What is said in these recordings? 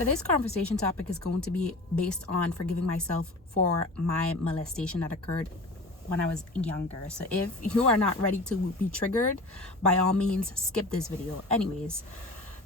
Today's conversation topic is going to be based on forgiving myself for my molestation that occurred when I was younger. So if you are not ready to be triggered, by all means, skip this video. Anyways,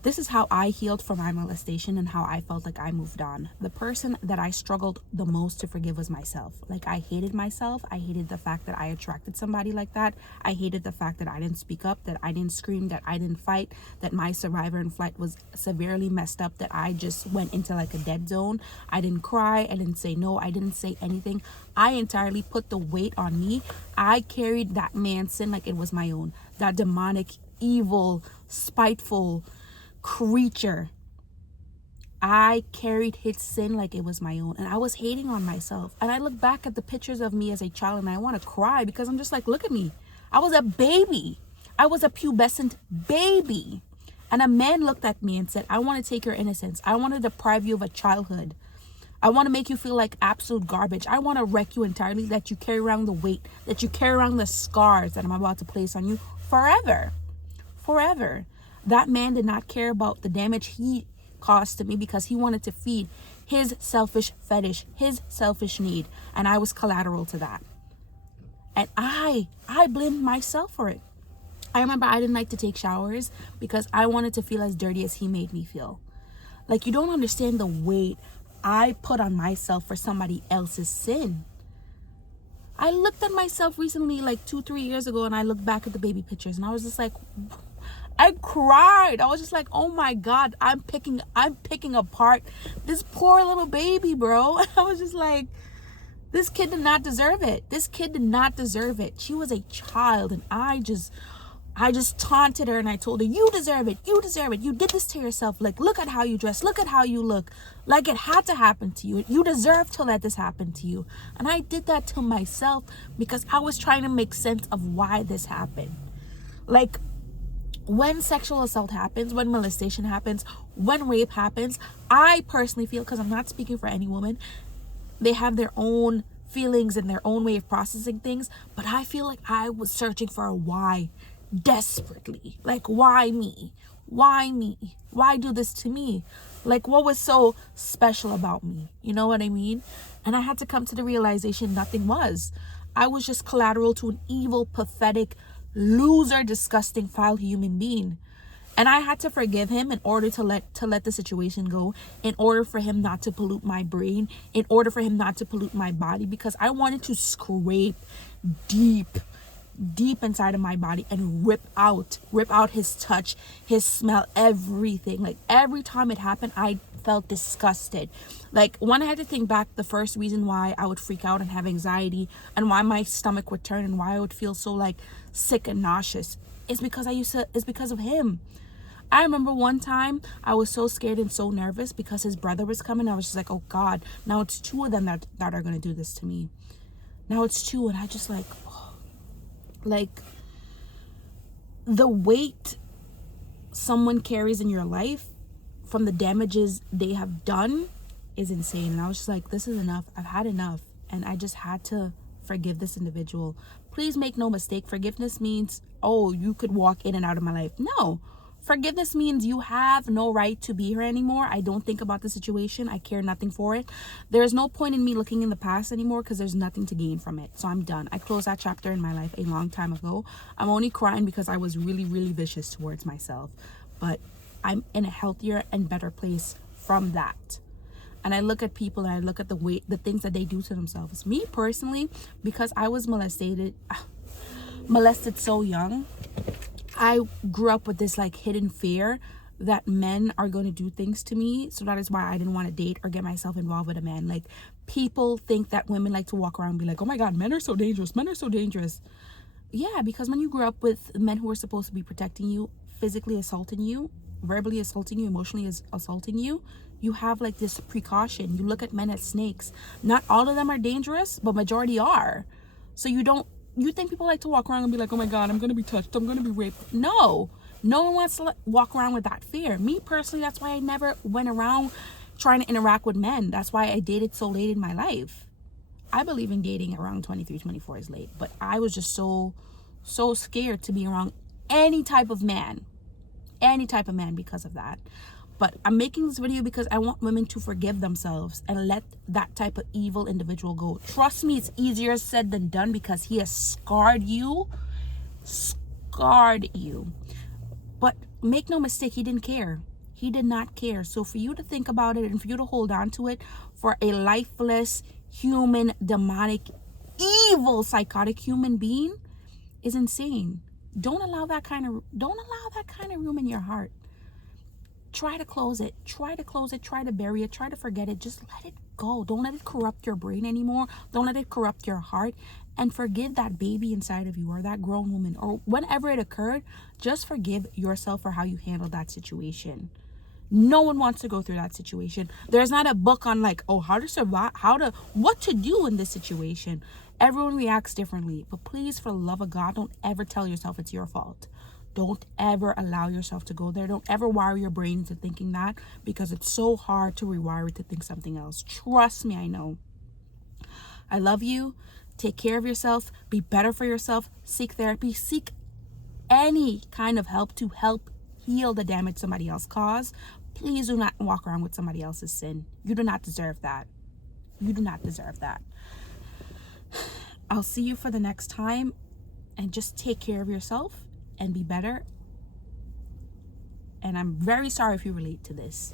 this is how I healed from my molestation and how I felt like I moved on. The person that I struggled the most to forgive was myself. Like, I hated myself. I hated the fact that I attracted somebody like that. I hated the fact that I didn't speak up, that I didn't scream, that I didn't fight, that my survivor in flight was severely messed up, that I just went into like a dead zone. I didn't cry. I didn't say no. I didn't say anything. I entirely put the weight on me. I carried that man's sin like it was my own. That demonic, evil, spiteful creature. I carried his sin like it was my own, and I was hating on myself. And I look back at the pictures of me as a child and I want to cry because I'm just like, look at me. I was a baby. I was a pubescent baby. And a man looked at me and said, I want to take your innocence. I want to deprive you of a childhood. I want to make you feel like absolute garbage. I want to wreck you entirely, that you carry around the weight, that you carry around the scars that I'm about to place on you forever. Forever. That man did not care about the damage he caused to me because he wanted to feed his selfish fetish, his selfish need. And I was collateral to that. And I blamed myself for it. I remember I didn't like to take showers because I wanted to feel as dirty as he made me feel. Like, you don't understand the weight I put on myself for somebody else's sin. I looked at myself recently, like 2-3 years ago, and I looked back at the baby pictures and I was just like, I cried. I was just like, oh my God, I'm picking apart this poor little baby, bro. I was just like, this kid did not deserve it. This kid did not deserve it. She was a child, and I just taunted her and I told her, you deserve it. You deserve it. You did this to yourself. Like, look at how you dress. Look at how you look. Like, it had to happen to you. You deserve to let this happen to you. And I did that to myself because I was trying to make sense of why this happened. Like, when sexual assault happens, when molestation happens, when rape happens, I personally feel, because I'm not speaking for any woman, they have their own feelings and their own way of processing things, but I feel like I was searching for a why desperately. Like, why me? Why me? Why do this to me? Like, what was so special about me? You know what I mean? And I had to come to the realization nothing was. I was just collateral to an evil, pathetic, loser, disgusting, foul human being. And I had to forgive him in order to let the situation go, in order for him not to pollute my brain, in order for him not to pollute my body, because I wanted to scrape deep inside of my body and rip out his touch, his smell, everything. Like, every time it happened, I felt disgusted. Like, when I had to think back, the first reason why I would freak out and have anxiety and why my stomach would turn and why I would feel so like sick and nauseous is because it's because of him. I remember one time I was so scared and so nervous because his brother was coming. I was just like, oh God, now it's two of them that are going to do this to me. Now it's two. And I just like, like, the weight someone carries in your life from the damages they have done is insane. And I was just like, this is enough. I've had enough. And I just had to forgive this individual. Please make no mistake. Forgiveness means, oh, you could walk in and out of my life. No. Forgiveness means you have no right to be here anymore. I don't think about the situation. I care nothing for it. There's no point in me looking in the past anymore because there's nothing to gain from it. So I'm done. I closed that chapter in my life a long time ago. I'm only crying because I was really, really vicious towards myself. But I'm in a healthier and better place from that. And I look at people and I look at the things that they do to themselves. Me personally, because I was molested so young, I grew up with this like hidden fear that men are going to do things to me. So that is why I didn't want to date or get myself involved with a man. Like, people think that women like to walk around and be like, oh my God, men are so dangerous. Men are so dangerous. Yeah, because when you grew up with men who are supposed to be protecting you, physically assaulting you, verbally assaulting you, emotionally assaulting you, you have like this precaution. You look at men as snakes. Not all of them are dangerous, but majority are. So you think people like to walk around and be like, oh my God, I'm going to be touched. I'm going to be raped. No one wants to walk around with that fear. Me personally, that's why I never went around trying to interact with men. That's why I dated so late in my life. I believe in dating around 23, 24 is late, but I was just so scared to be around any type of man because of that. But I'm making this video because I want women to forgive themselves and let that type of evil individual go. Trust me, it's easier said than done because he has scarred you. Scarred you. But make no mistake, he didn't care. He did not care. So for you to think about it and for you to hold on to it for a lifeless, human, demonic, evil, psychotic human being is insane. Don't allow that kind of room in your heart. Try to close it. Try to bury it. Try to forget it. Just let it go. Don't let it corrupt your brain anymore. Don't let it corrupt your heart. And forgive that baby inside of you, or that grown woman, or whenever it occurred. Just forgive yourself for how you handled that situation. No one wants to go through that situation. There's not a book on like, oh, how to survive, what to do in this situation. Everyone reacts differently. But please, for the love of God, don't ever tell yourself it's your fault. Don't ever allow yourself to go there. Don't ever wire your brain into thinking that, because it's so hard to rewire it to think something else. Trust me, I know. I love you. Take care of yourself. Be better for yourself. Seek therapy. Seek any kind of help to help heal the damage somebody else caused. Please do not walk around with somebody else's sin. You do not deserve that. You do not deserve that. I'll see you for the next time, and just take care of yourself and be better. And I'm very sorry if you relate to this.